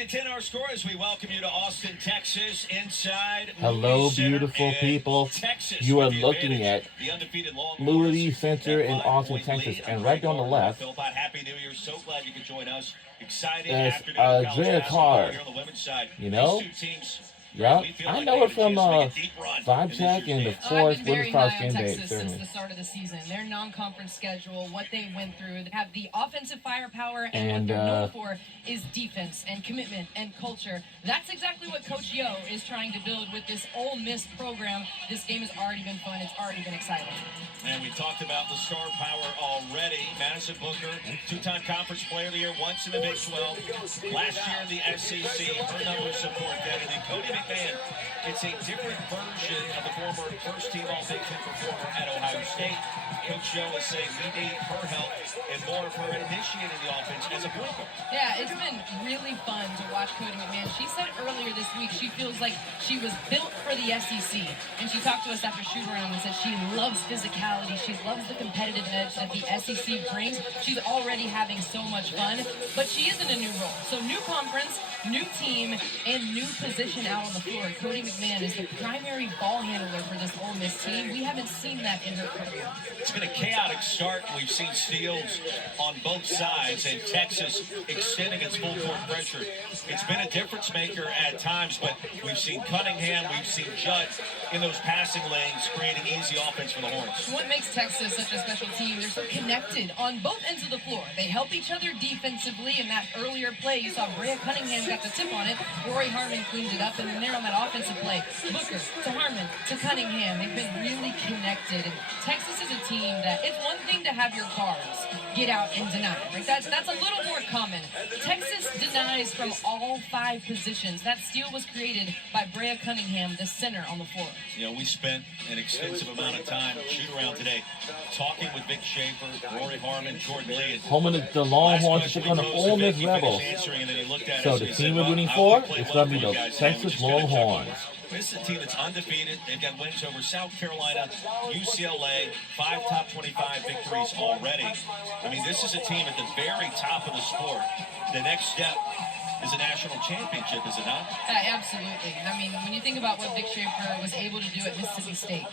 13-10 our score as we welcome you to Austin, Texas, inside Hello, beautiful people. Texas, you are looking at Louis Center in Austin, Texas, and right down the left Happy New Year. So glad you could join us. Exciting is afternoon Drea Carr. here on the women's side. You know? These two teams, Yeah, I know it from Vibe Check and the I've been very high game on day. Texas since the start of the season. Their non-conference schedule, what they went through, they have the offensive firepower, and what they're known for is defense and commitment and culture. That's exactly what Coach Yo is trying to build with this Ole Miss program. This game has already been fun. It's already been exciting. And we talked about the star power already. Madison Booker, two-time conference player of the year, once in the Big 12. Last year in the SEC, her numbers support that. And then Cody McMahon, it's a different version of the former first-team All-Big Ten performer at Ohio State. Coach Yo is saying we need her help and more of her initiating the offense as a point guard. Yeah, it's been really fun to watch Cody McMahon. She said earlier this week she feels like she was built for the SEC. And she talked to us after shoot-around and said she loves physicality. She loves the competitive edge that the SEC brings. She's already having so much fun, but she is in a new role. So new conference, new team, and new position out on the floor. Cody McMahon is the primary ball handler for this Ole Miss team. We haven't seen that in her career. It's been a chaotic start. We've seen steals on both sides, and Texas extending its full court pressure. It's been a difference maker at times, but we've seen Cunningham, we've seen Judd in those passing lanes creating easy offense for the Horns. What makes Texas such a special team? They're so connected on both ends of the floor. They help each other defensively. In that earlier play, you saw Brea Cunningham got the tip on it. Rory Harmon cleaned it up, and then there on that offensive play, Booker to Harmon to Cunningham. They've been really connected. And Texas is a team that it's one thing to have your guards get out and deny. Right? That's a little more common. Texas denies from all 5 positions. That steal was created by Brea Cunningham, the center on the floor. You know, we spent an extensive amount of time shoot-around today talking with Vic Schaefer, Rory Harmon, Jordan Lee. Home of the Longhorns are going to Ole Miss Rebels. So the team we're rooting for is going to be the Texas Longhorns. This is a team that's undefeated. They've got wins over South Carolina, UCLA, 5 top 25 victories already. I mean, this is a team at the very top of the sport. The next step is a national championship, is it not? Absolutely. I mean, when you think about what Vic Schaefer was able to do at Mississippi State,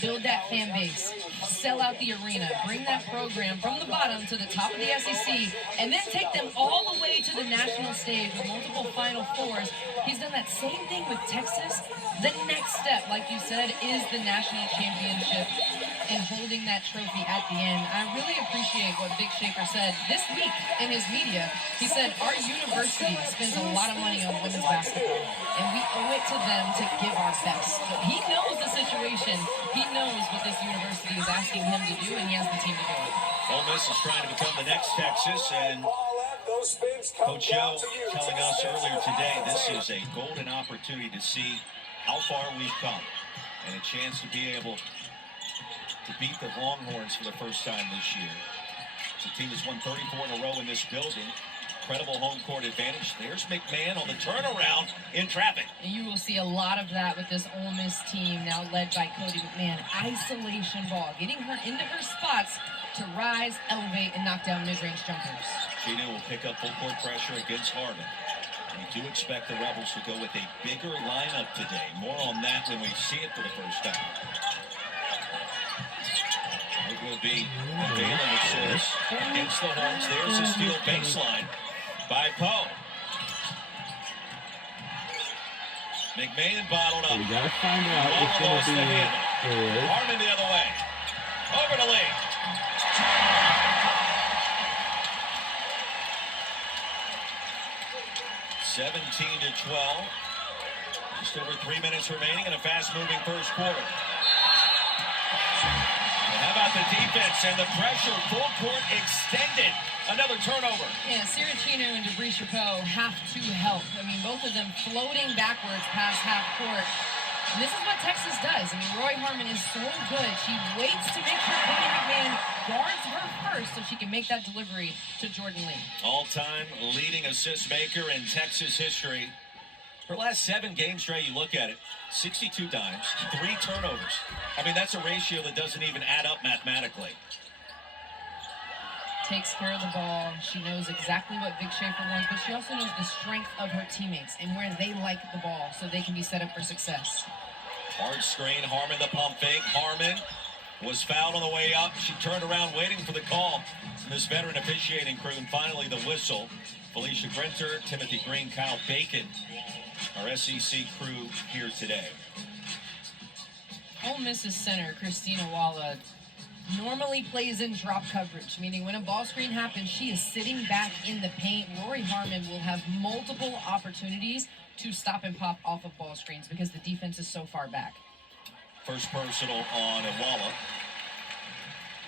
build that fan base, sell out the arena, bring that program from the bottom to the top of the SEC, and then take them all the way to the national stage with multiple Final Fours. He's done that same thing with Texas. The next step, like you said, is the national championship and holding that trophy at the end. I really appreciate what Vic Schaefer said this week in his media. He said, our university spends a lot of money on women's basketball, and we owe it to them to give our best. So he knows the situation. He knows what this university is asking him to do, and he has the team to do it. Ole Miss is trying to become the next Texas, and Coach Yo telling us earlier today this is a golden opportunity to see how far we've come and a chance to be able to beat the Longhorns for the first time this year. The team has won 34 in a row in this building. Incredible home court advantage. There's McMahon on the turnaround in traffic. And you will see a lot of that with this Ole Miss team now led by Cody McMahon. Isolation ball, getting her into her spots to rise, elevate, and knock down mid-range jumpers. Gina will pick up full court pressure against Harmon. We do expect the Rebels to go with a bigger lineup today. More on that when we see it for the first time. It will be Valen with Source against the Horns. There's a steal baseline by Poe. McMahon bottled up. We got to find out if it's going to be Harmon the other way. Over to Lee. (17-12). Just over 3 minutes remaining in a fast-moving first quarter. How about the defense and the pressure? Full court extended. Another turnover. Yeah, Siracino and DeBris Chapeau have to help. I mean, both of them floating backwards past half court. And this is what Texas does. I mean, Roy Harmon is so good. She waits to make sure Cody McMahon guards her first so she can make that delivery to Jordan Lee. All-time leading assist maker in Texas history. Her last 7 games straight, you look at it, 62 dimes, 3 turnovers. I mean, that's a ratio that doesn't even add up mathematically. takes care of the ball. She knows exactly what Vic Schaefer wants, but she also knows the strength of her teammates and where they like the ball so they can be set up for success. Hard screen, Harmon the pump fake. Harmon was fouled on the way up. She turned around waiting for the call from this veteran officiating crew, and finally the whistle. Felicia Grinter, Timothy Green, Kyle Bacon, our SEC crew here today. Ole Miss's center, Christina Walla, normally plays in drop coverage, meaning when a ball screen happens, she is sitting back in the paint. Rory Harmon will have multiple opportunities to stop and pop off of ball screens because the defense is so far back. First personal on Iwala.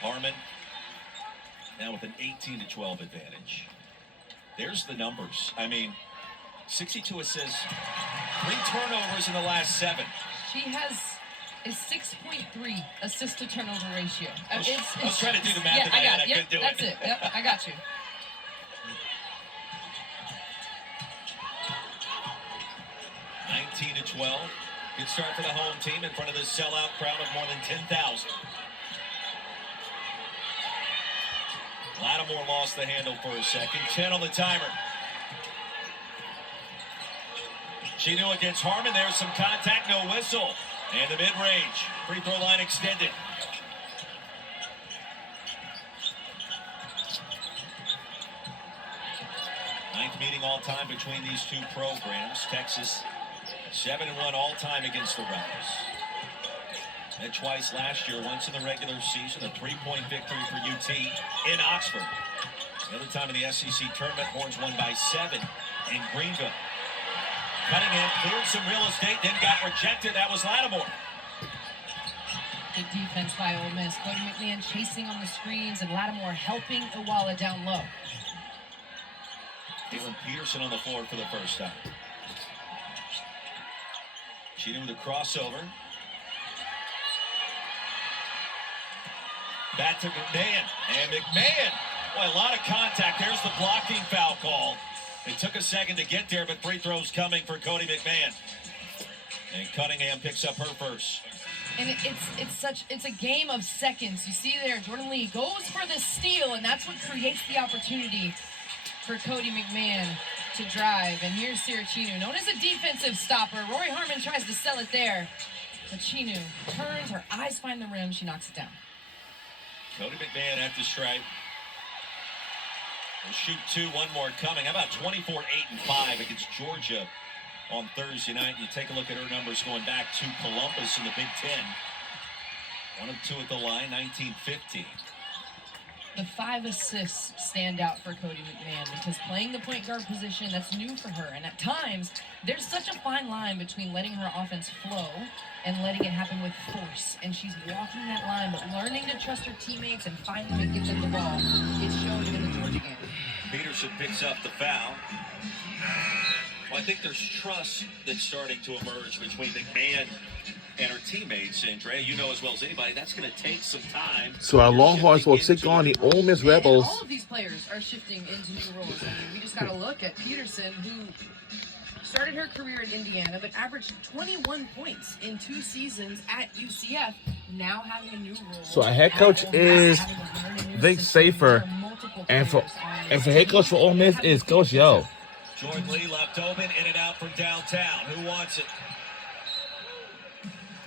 Harmon now with an 18-12 advantage. There's the numbers. I mean, 62 assists, 3 turnovers in the last 7. She has a 6.3 assist to turnover ratio. I was trying to do the math in my head. I couldn't do it. That's it. Yep, I got you. 19-12. Good start for the home team in front of this sellout crowd of more than 10,000. Lattimore lost the handle for a second. 10 on the timer. Chino against Harmon. There's some contact, no whistle. And the mid-range. Free throw line extended. Ninth meeting all-time between these two programs. Texas 7-1 all-time against the Rebels. Met twice last year, once in the regular season, a 3-point victory for UT in Oxford. The other time in the SEC tournament, Horns won by 7 in Greenville. Cunningham cleared some real estate, then got rejected. That was Lattimore. Good defense by Ole Miss. Cody McMahon chasing on the screens and Lattimore helping Iwala down low. Caitlin Peterson on the floor for the first time. She knew the crossover. Back to McMahon. And McMahon, boy, a lot of contact. There's the blocking foul call. It took a second to get there, but free throws coming for Cody McMahon. And Cunningham picks up her first. And it's a game of seconds. You see there, Jordan Lee goes for the steal, and that's what creates the opportunity for Cody McMahon to drive. And here's Sarah Chinu, known as a defensive stopper. Rory Harmon tries to sell it there, but Chinu turns, her eyes find the rim, she knocks it down. Cody McMahon at the stripe. We'll shoot 2, one more coming. How about 24-8-5 against Georgia on Thursday night? You take a look at her numbers going back to Columbus in the Big Ten. 1 of 2 at the line, 19-15. The 5 assists stand out for Cody McMahon because playing the point guard position, that's new for her. And at times, there's such a fine line between letting her offense flow and letting it happen with force. And she's walking that line, but learning to trust her teammates and find them and give them the ball. It's shown in the Georgia game. Peterson picks up the foul. Well, I think there's trust that's starting to emerge between McMahon and her teammates. And Dre, you know as well as anybody, that's going to take some time. So our Longhorns will take on the Ole Miss Rebels. And all of these players are shifting into new roles. I mean, we just got to look at Peterson, who started her career in Indiana, but averaged 21 points in 2 seasons at UCF, now having a new role. So our head coach is Vic Schaefer, and for head coach for Ole Miss is Coach Yo. Jordan Lee left open, in and out from downtown. Who wants it?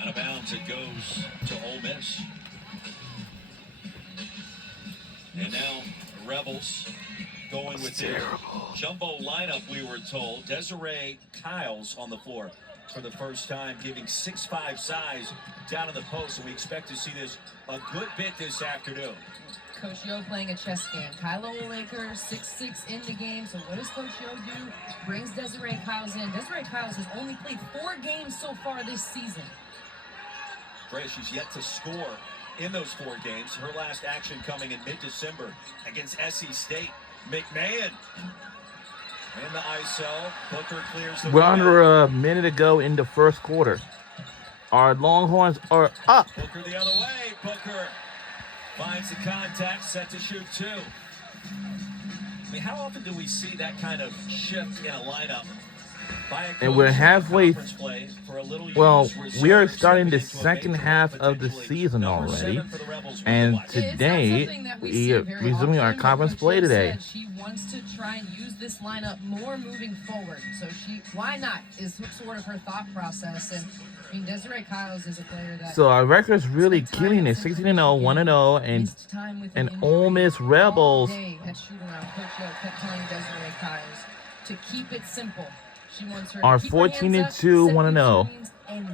Out of bounds, it goes to Ole Miss. And now Rebels going with their jumbo lineup, we were told. Desiree Kyles on the floor for the first time, giving 6'5" size down in the post. And we expect to see this a good bit this afternoon. Coach Yo playing a chess game. Kylo Laker, 6'6" in the game. So what does Coach Yo do? Brings Desiree Kyles in. Desiree Kyles has only played 4 games so far this season. Dre, she's yet to score in those 4 games. Her last action coming in mid-December against SC State. McMahon in the ISO. Booker clears the We're under a minute to go in the first quarter. Our Longhorns are up. Booker the other way. Booker finds the contact, set to shoot 2. I mean, how often do we see that kind of shift in a lineup And we're halfway. Well, we are starting the second half of the season already. And today, we are resuming our conference play today. She wants to try and use this lineup more moving forward. So why not, is sort of her thought process. And I mean, Desiree Kyles is a player that. So our record's really killing it. 16-0, 1-0, and Ole Miss Rebels. Kept telling Desiree Kyles to keep it simple. She wants her are to keep her 14-2, 1-0.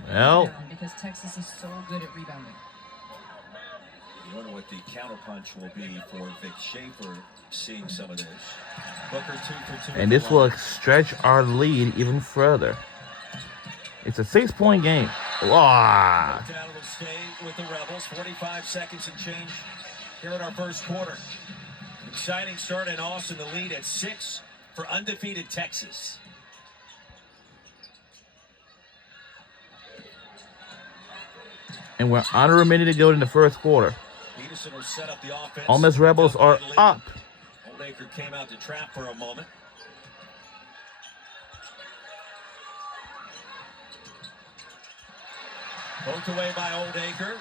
Well, because Texas is so good at rebounding. You wonder what the counterpunch will be for Vic Schaefer seeing some of this. Booker 2 for 2. And this will stretch our lead even further. It's a 6-point game. Wow. Down will stay with the Rebels. 45 seconds and change here in our first quarter. Exciting start in Austin. The lead at 6 for undefeated Texas. And we're under a minute to go in the first quarter. Peterson will set up the offense. Ole Miss Rebels are up. Oldacre came out to trap for a moment. Poked away by Oldacre.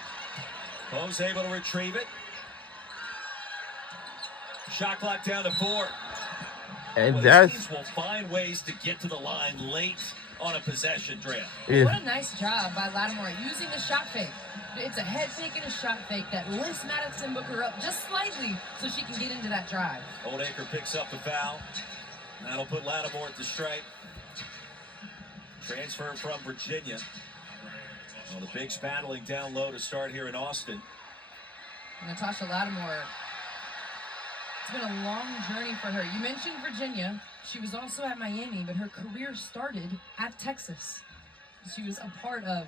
Bo's able to retrieve it. Shot clock down to 4. And teams will find ways to get to the line late on a possession, Drea. What a nice job by Lattimore using the shot fake. It's a head fake and a shot fake that lifts Madison Booker up just slightly so she can get into that drive. Oldacre picks up the foul. That'll put Lattimore at the strike. Transfer from Virginia. Well, the Bigs battling down low to start here in Austin. Natasha Lattimore, it's been a long journey for her. You mentioned Virginia. She was also at Miami, but her career started at Texas. She was a part of.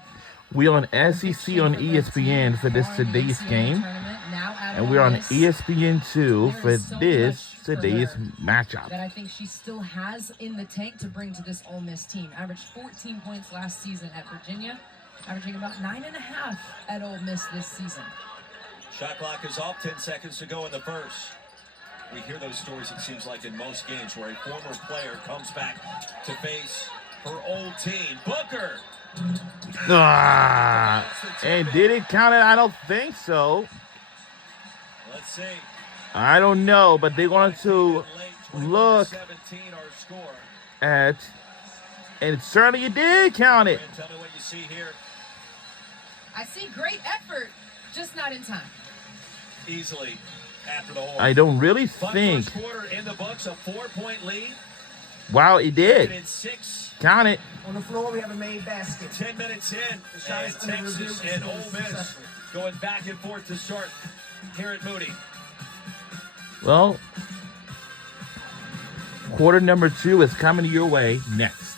We're on SEC on ESPN for this today's game. And we're on ESPN2 for this today's matchup. That I think she still has in the tank to bring to this Ole Miss team. Averaged 14 points last season at Virginia, averaging about 9.5 at Ole Miss this season. Shot clock is off, 10 seconds to go in the first. We hear those stories, it seems like, in most games where a former player comes back to face her old team. Booker! And did it count it? I don't think so. Let's see. I don't know, but they're going to look at, and certainly it did count it. Tell me what you see here. I see great effort, just not in time. Easily after the whole. I don't really think. First quarter in the books, a 4-point lead. Wow, it did. Count it. On the floor, we have a made basket. 10 minutes in, and Texas and Ole Miss going back and forth to start here at Moody. Well, quarter number 2 is coming your way next.